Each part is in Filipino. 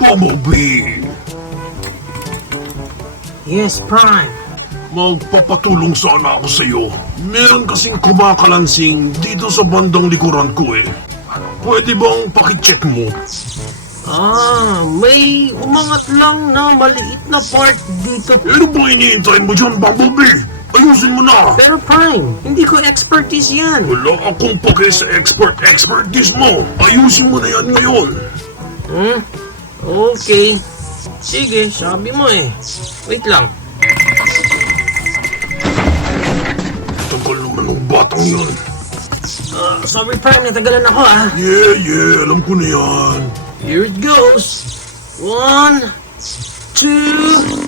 Bumblebee! Yes, Prime. Magpapatulong sana ako sa'yo. Meron kasing kumakalansing dito sa bandang likuran ko eh. Pwede bang pakicheck mo? May umangat lang na maliit na part dito. Ano ba iniintay mo dyan, Bumblebee? Ayusin mo na! Pero Prime, hindi ko expertise yan. Wala akong pake sa expertise mo. Ayusin mo na yan ngayon. Okay. Sige, sabi mo eh. Wait lang. Tagal naman ng batang yun. Sorry Prime, natagalan ako ah. Yeah, alam ko na yan. Here it goes. 1, 2...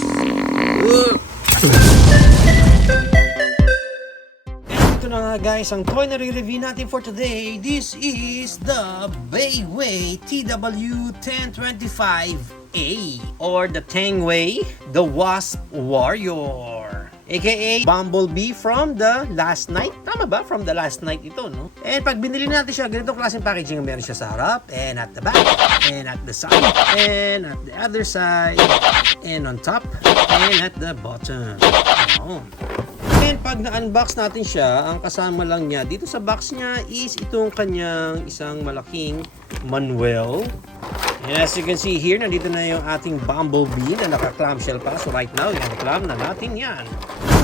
Ito na nga guys, ang toy na re-review natin for today. This is the Bayway TW1025A or the Tangway, the Wasp Warrior, aka Bumblebee from the Last Night. Tama ba? From the Last Night ito, no? And pag binili natin siya, ganitong klaseng packaging meron siya sa harap, and at the back, and at the side, and at the other side, and on top, and at the bottom. And pag na-unbox natin siya, ang kasama lang niya dito sa box niya is itong kanyang isang malaking manual. And as you can see here, nandito na yung ating Bumblebee na naka-clamshell pa. So right now, i-unclam na natin yan.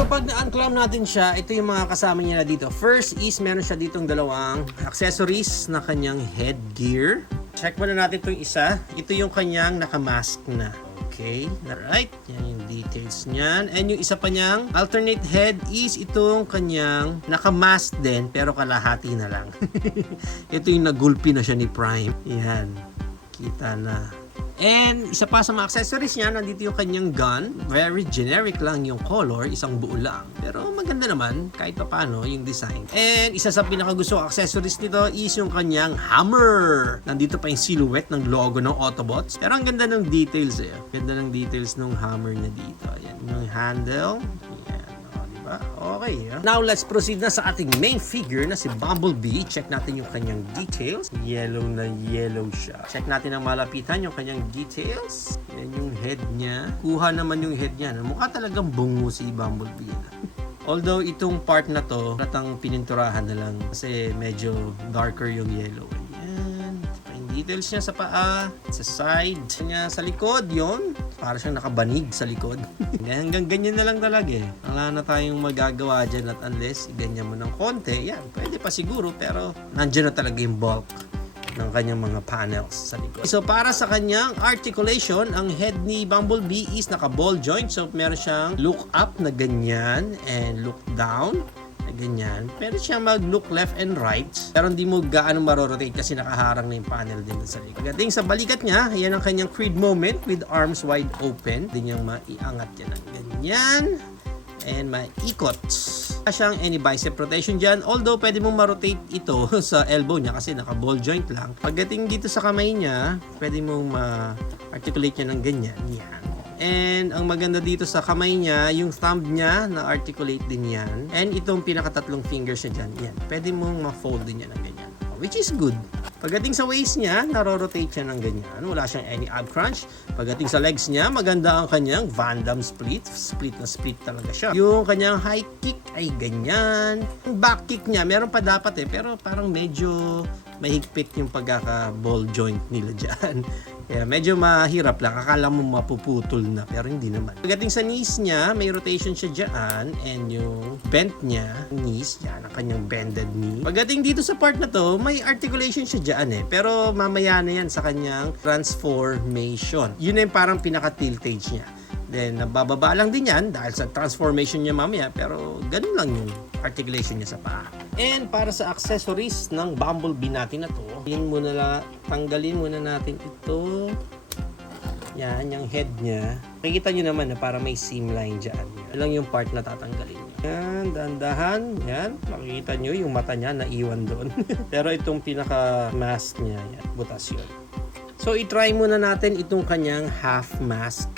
So pag na-unclam natin siya, ito yung mga kasama niya na dito. First is meron siya ditong dalawang accessories na kanyang headgear. Check muna natin itong isa. Ito yung kanyang naka-mask na. Okay, alright. Yan yung details niyan. And yung isa pa niyang alternate head is itong kanyang naka-mask din pero kalahati na lang. Ito yung nagulpi na siya ni Prime. Yan. Kita na. And isa pa sa mga accessories niya, nandito yung kanyang gun. Very generic lang yung color, isang buo lang. Pero maganda naman, kahit pa paano yung design. And isa sa pinakagusto kong accessories nito is yung kanyang hammer. Nandito pa yung silhouette ng logo ng Autobots. Pero ang ganda ng details eh. Ganda ng details ng hammer na dito. Ayan, yung handle. Ayan. Okay. Now, let's proceed na sa ating main figure na si Bumblebee. Check natin yung kanyang details. Yellow na yellow siya. Check natin ang malapitan yung kanyang details. Yan yung head niya. Kuha naman yung head niya. Mukha talagang bungo si Bumblebee. Although, itong part na to, ratang pininturahan na lang kasi medyo darker yung yellow. Ayan. Yung details niya sa paa, sa side niya, sa likod, yon. Para siyang nakabanig sa likod. Hanggang ganyan na lang talaga eh. Wala na tayong magagawa dyan at unless ganyan mo ng konti, yan, pwede pa siguro pero nandiyan na talaga yung bulk ng kanyang mga panels sa likod. So para sa kanyang articulation, ang head ni Bumblebee is naka-ball joint. So meron siyang look up na ganyan and look down na ganyan. Pwede siya mag-look left and right. Pero hindi mo gaano marorotate kasi nakaharang na yung panel din sa likod. Pagdating sa balikat niya, yan ang kanyang creed moment with arms wide open. Hindi niyang maiangat yan ng ganyan. And maikot. Wala siyang any bicep rotation dyan. Although pwede mong ma-rotate ito sa elbow niya kasi naka-ball joint lang. Pagdating dito sa kamay niya, pwede mong ma-articulate niya ng ganyan. Yan. And ang maganda dito sa kamay niya, yung thumb niya na-articulate din yan. And itong pinakatatlong fingers niya dyan, yan. Pwede mong ma-fold din yan ng ganyan. Which is good. Pagdating sa waist niya, naro-rotate siya ng ganyan. Wala siyang any ab crunch. Pagdating sa legs niya, maganda ang kanyang Van Damme split. Split na split talaga siya. Yung kanyang high kick ay ganyan. Yung back kick niya, meron pa dapat eh. Pero parang medyo mahigpit yung pagkaka-ball joint nila dyan. Kaya medyo mahirap lang. Akala mo mapuputol na, pero hindi naman. Pagdating sa knees niya, may rotation siya dyan. And yung bent niya, knees, yan, ang kanyang bended knee. Pagdating dito sa part na to, may articulation siya dyan eh. Pero mamaya na yan sa kanyang transformation. Yun na yung parang pinaka-tiltage niya. Then, nabababa lang din yan dahil sa transformation niya mamaya. Pero, ganun lang yung articulation niya sa paa. And, para sa accessories ng Bumblebee natin na to, tanggalin muna natin ito. Yan, yung head niya. Makikita nyo naman na para may seam line dyan. Yan lang yung part na tatanggalin niya. Yan, dahan-dahan. Yan, makikita nyo yung mata niya naiwan doon. Pero itong pinaka-mask niya, yan, butas yun. So, i-try muna natin itong kanyang half mask.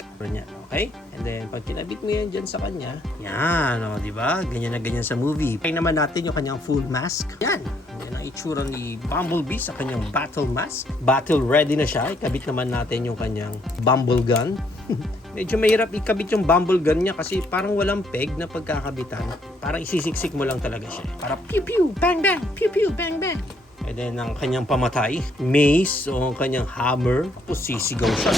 Okay? And then, pag kinabit mo yan dyan sa kanya, yan, o, diba? Ganyan na ganyan sa movie. Try naman natin yung kanyang full mask. Yan, yan ang itsura ni Bumblebee sa kanyang battle mask. Battle ready na siya. Ikabit naman natin yung kanyang Bumble gun. Medyo mahirap ikabit yung Bumble gun niya kasi parang walang peg na pagkakabitan. Parang isisiksik mo lang talaga siya. Para pew pew, bang bang, pew pew, bang bang. And then ang kanyang pamatay, mace o ang kanyang hammer, tapos sisigaw siya.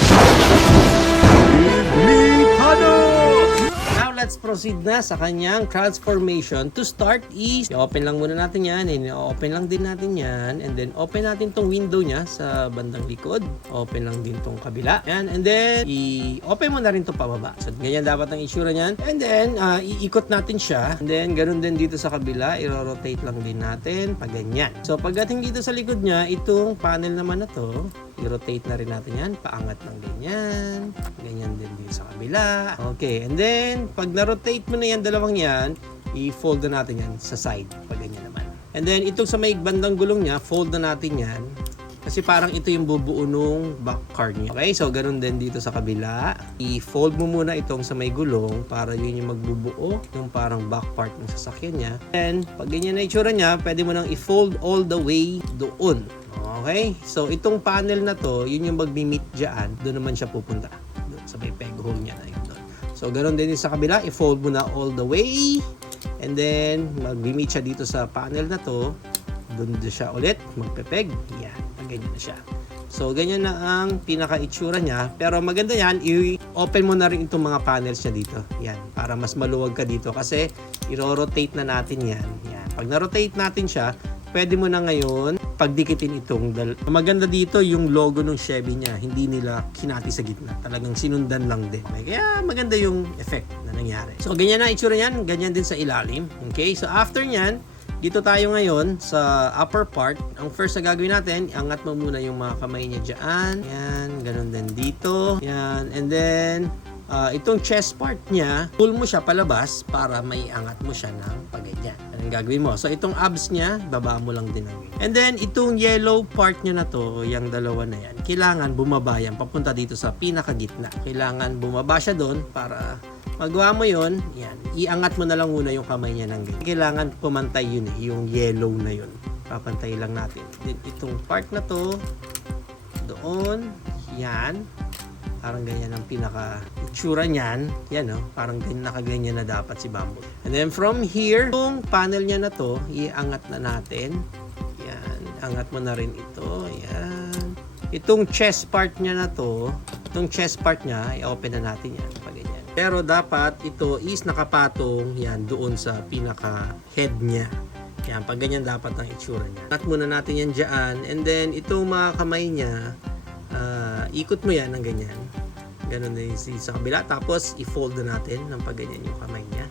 Now let's proceed na sa kanyang transformation. To start is, i-open lang muna natin yan, and i-open lang din natin yan, and then open natin tong window niya sa bandang likod. Open lang din tong kabila. Yan, and then i-open mo na rin tong pababa. So ganyan dapat ang itsura niyan. And then iikot natin siya. And then ganun din dito sa kabila, i-rotate lang din natin pag ganyan. So pagdating dito sa likod niya, itong panel naman na to, i-rotate na rin natin yan, paangat ng ganyan, ganyan din dito sa kabila. Okay, and then pag na-rotate mo na yan, dalawang yan, i-fold na natin yan sa side, pag ganyan naman. And then itong sa may bandang gulong niya, fold na natin yan, kasi parang ito yung bubuo nung back card niya. Okay, so ganun din dito sa kabila, i-fold mo muna itong sa may gulong para yun yung magbubuo yung parang back part ng sasakyan niya. And pag ganyan na itsura niya, pwede mo nang i-fold all the way doon. Okay? So, itong panel na to, yun yung magmi-meet dyan. Doon naman siya pupunta. Doon, sa may peg hole niya na yun doon. So, ganoon din sa kabila. I-fold mo na all the way. And then, magmi-meet siya dito sa panel na to. Doon siya ulit. Magpe-peg. Yan. Ganyan na siya. So, ganyan na ang pinaka-itsura niya. Pero maganda yan, i-open mo na rin itong mga panels niya dito. Yan. Para mas maluwag ka dito. Kasi, i-rotate na natin yan. Yan. Pag na-rotate natin siya, pwede mo na ngayon pagdikitin itong maganda dito yung logo ng Chevy niya, hindi nila kinati sa gitna, talagang sinundan lang din, kaya maganda yung effect na nangyari. So ganyan na itsura niyan, ganyan din sa ilalim. Okay, so after nyan, dito tayo ngayon sa upper part. Ang first na gagawin natin, angat mo muna yung mga kamay niya dyan, yan, ganun din dito, yan, and then itong chest part niya, pull mo siya palabas para may angat mo siya ng pagganyan. Anong gagawin mo? So, itong abs niya, baba mo lang din ang ganyan. And then, itong yellow part niya na to, yung dalawa na yan, kailangan bumaba yan, papunta dito sa pinakagitna. Kailangan bumaba siya doon para magawa mo yon, yan, iangat mo na lang muna yung kamay niya ng ganyan. Kailangan pumantay yun yung yellow na yun. Papantay lang natin. Then, itong part na to, doon, yan, parang ganyan ang pinaka-itsura niyan. Yan, no? Parang nakaganyan na dapat si Bumble. And then from here, itong panel niya na to, iangat na natin. Yan. Angat mo na rin ito. Yan. Itong chest part niya na to, itong chest part niya, i-open na natin yan. Pag ganyan. Pero dapat ito is nakapatong yan doon sa pinaka-head niya. Yan. Pag ganyan dapat ang itsura niya. Angat muna natin yan dyan. And then itong mga kamay niya, ikot mo yan ng ganyan. Ganun din sa kabila. Tapos, i-fold na natin ng pagganyan yung kamay niya.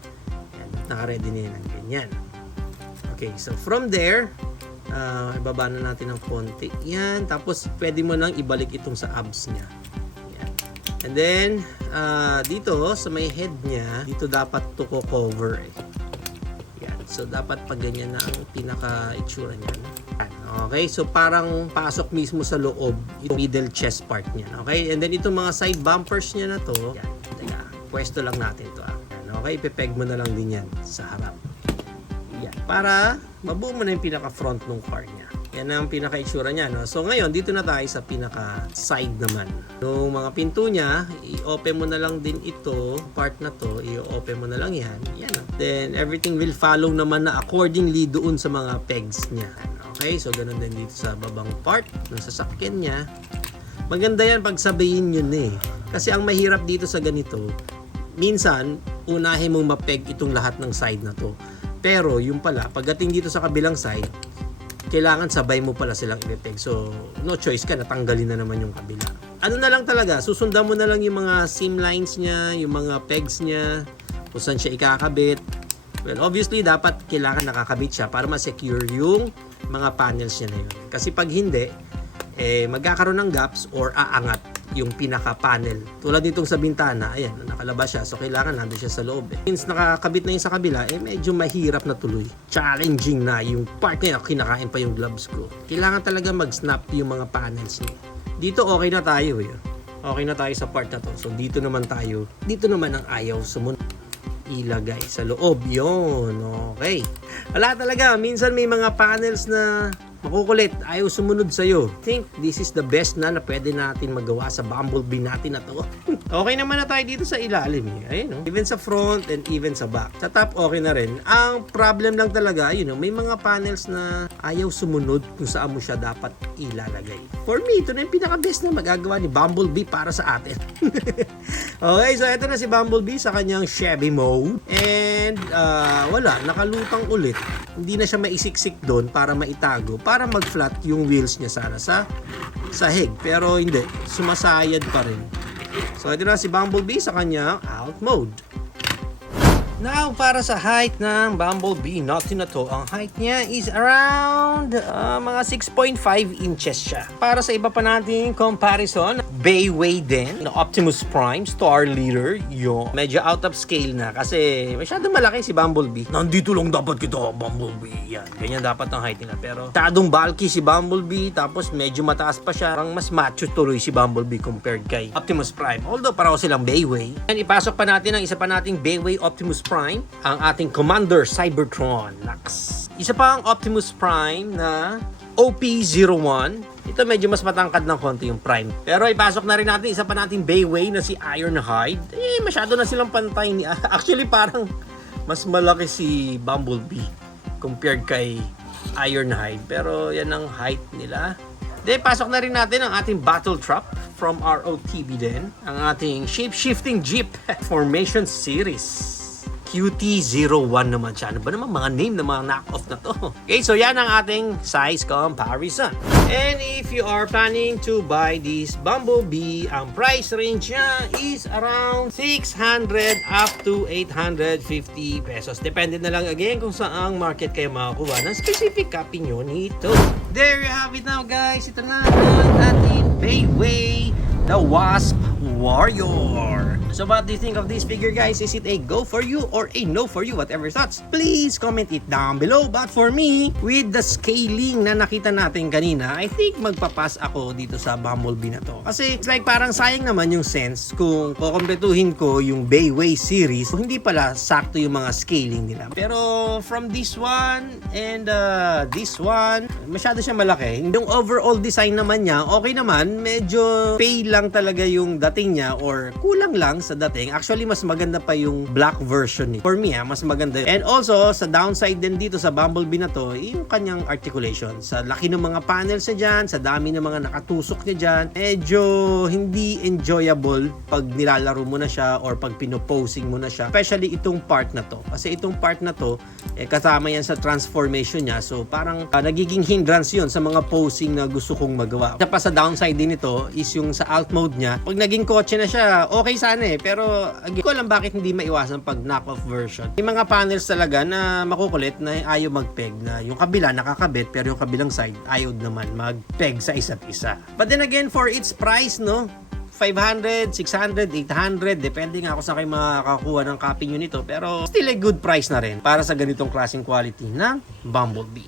Yan. Naka-ready na yan ng ganyan. Okay, so from there, ibaba na natin ng konti. Yan. Tapos, pwede mo nang ibalik itong sa abs niya. Yan. And then, dito, sa may head niya, dito dapat to cover eh. Yan. So, dapat pag ganyan na ang pinaka-itsura niya. Okay, so parang pasok mismo sa loob yung middle chest part niya. Okay, and then itong mga side bumpers niya na to, yan, teka, pwesto lang natin to. Okay, ipepeg mo na lang din yan sa harap. Yan, para mabuo mo na yung pinaka-front ng car niya. Yan ang pinaka-itsura niya. No? So ngayon, dito na tayo sa pinaka-side naman. Yung mga pinto niya, i-open mo na lang din ito, part na to, i-open mo na lang yan. Yan. No? Then, everything will follow naman na accordingly doon sa mga pegs niya. Okay, so ganun din dito sa babang part ng sasakyan niya. Maganda yan pag sabihin yun eh. Kasi ang mahirap dito sa ganito, minsan, unahin mong mapeg itong lahat ng side na to. Pero, yung pala, pagdating dito sa kabilang side, kailangan sabay mo pala silang i-peg. So, no choice ka, natanggalin na naman yung kabila. Ano na lang talaga, susundan mo na lang yung mga seam lines niya, yung mga pegs niya, kung saan siya ikakabit. Well, obviously, dapat kailangan nakakabit siya para ma-secure yung mga panels niya na yun. Kasi pag hindi, magkakaroon ng gaps or aangat yung pinaka-panel. Tulad nitong sa bintana, ayan, nakalabas siya. So, kailangan nandun siya sa loob. Since nakakabit na yung sa kabila, medyo mahirap na tuloy. Challenging na yung part niya, kinakain pa yung gloves ko. Kailangan talaga mag-snap yung mga panels niya. Dito, okay na tayo eh. Okay na tayo sa part na to. So, dito naman tayo. Dito naman ang ayaw sumunod. Ilagay sa loob. Yun. Okay. Wala talaga. Minsan may mga panels na makukulit, ayaw sumunod sa'yo. I think this is the best na pwede natin magawa sa Bumblebee natin na to. Okay naman na tayo dito sa ilalim. Ayun, no? Even sa front and even sa back. Sa top, okay na rin. Ang problem lang talaga, may mga panels na ayaw sumunod kung saan mo siya dapat ilalagay. For me, ito na yung pinaka-best na magagawa ni Bumblebee para sa atin. Okay, so ito na si Bumblebee sa kanyang Chevy mode. And wala, nakalutang ulit. Hindi na siya maisiksik doon para maitago, para mag-flat yung wheels niya sana sa sahig. Pero hindi, sumasayad pa rin. So ito na si Bumblebee sa kanyang out mode. Now, para sa height ng Bumblebee natin na to, ang height niya is around mga 6.5 inches siya. Para sa iba pa nating comparison, Bayway din, Optimus Prime, Star Leader, yung medyo out of scale na kasi masyadong malaki si Bumblebee. Nandito lang dapat kita, Bumblebee. Yan, ganyan dapat ang height nila. Pero masyadong bulky si Bumblebee, tapos medyo mataas pa siya. Parang mas macho tuloy si Bumblebee compared kay Optimus Prime. Although pareho silang Bayway. And ipasok pa natin ang isa pa nating Bayway Optimus Prime, ang ating Commander Cybertron. Nax. Isa pa ang Optimus Prime na OP-01. Ito medyo mas matangkad ng konti yung Prime. Pero ipasok na rin natin isa pa nating Bayway na si Ironhide. Masyado na silang pantay ni... Actually, parang mas malaki si Bumblebee compared kay Ironhide. Pero yan ang height nila. Then, pasok na rin natin ang ating Battle Trap from ROTB din. Ang ating Shape-Shifting Jeep Formation Series. QT01 naman siya. Ano ba naman mga name ng mga knock-off na to? Okay, so yan ang ating size comparison. And if you are planning to buy this Bumblebee, ang price range niya is around 600 up to 850 pesos. Depende na lang again kung saang market kayo makakuha ng specific copy nyo nito. There you have it now, guys. Ito na ang ating Bayway, the Wasp Warrior. So what do you think of this figure, guys? Is it a go for you or a no for you? Whatever thoughts, please comment it down below. But for me, with the scaling na nakita natin kanina, I think magpapas ako dito sa Bumblebee na to. Kasi it's like parang sayang naman yung sense kung kukompletuhin ko yung Bayway series, hindi pala sakto yung mga scaling nila. Pero from this one and this one, masyado siya malaki. Yung overall design naman niya, okay naman. Medyo pay lang talaga yung dating niya or kulang lang sa dating. Actually, mas maganda pa yung black version niya. For me, mas maganda. And also, sa downside din dito sa Bumblebee na to, yung kanyang articulation. Sa laki ng mga panels niya dyan, sa dami ng mga nakatusok niya dyan, medyo hindi enjoyable pag nilalaro mo na siya or pag pinoposing mo na siya. Especially itong part na to. Kasi itong part na to, kasama yan sa transformation niya. So, parang nagiging hindrance yun sa mga posing na gusto kong magawa. Isa pa sa downside din ito is yung sa alt mode niya. Pag naging kotse na siya, okay sana eh. Pero hindi ko alam bakit hindi maiwasan pag knock-off version. May mga panels talaga na makukulit na ayaw mag-peg, na yung kabila nakakabit pero yung kabilang side ayaw naman mag-peg sa isa't isa. But then again, for its price, no? 500, 600, 800, depende nga ako sa kayo makakakuha ng copy nyo nito. Pero still a good price na rin para sa ganitong klaseng quality ng Bumblebee.